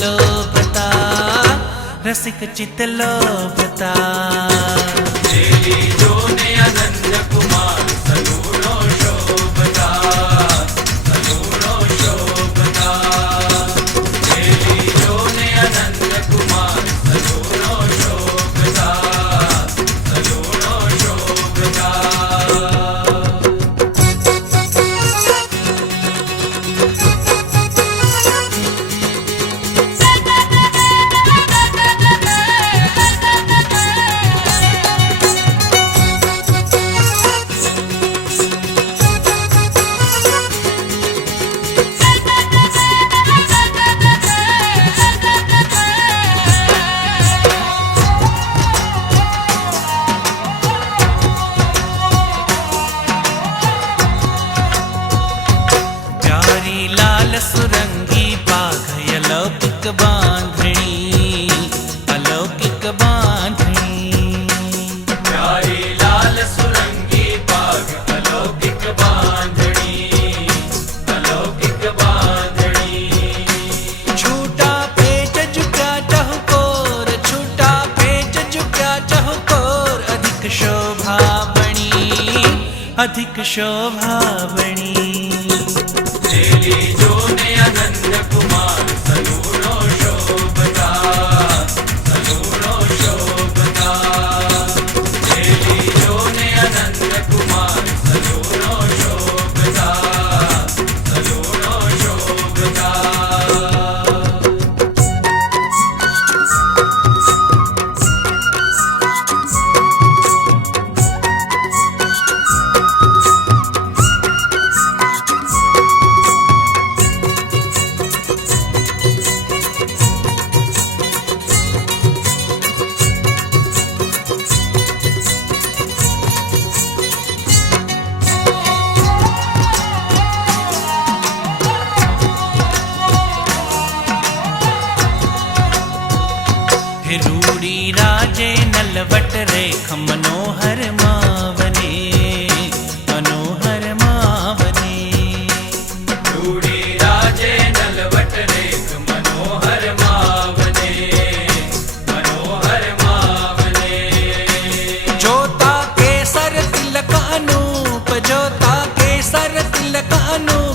लोभता रसिक चित लोभता। जोने अनंत कुमार सगुणो शोभता सगुणो शोभता। जोने अनंत कुमार सगुणो शोभता सगुणो शोभता। सुरंगी बाघ अलौकिक बांधणी अलौकिक बांधणी। प्यारी लाल सुरंगी बाघ अलौकिक बांधणी अलौकिक बांधणी। छूटा पेच झुका चहुकोर छूटा पेच झुका चहुकोर अधिक शोभा बणी अधिक शोभा बणी। जोने अनंत कुमार सगुणो शोभता सगुणो शोभता। जोने अनंत कुमार सगुणो शोभता सगुणो शोभता। रूड़ी राजे नलवट रेख मनोहर मावने मनोहर मावने। रूड़ी राजे नलवट रेख मनोहर मावने मनोहर मावने। जोता केसर तिलक अनूप जोता केसर तिलक अनूप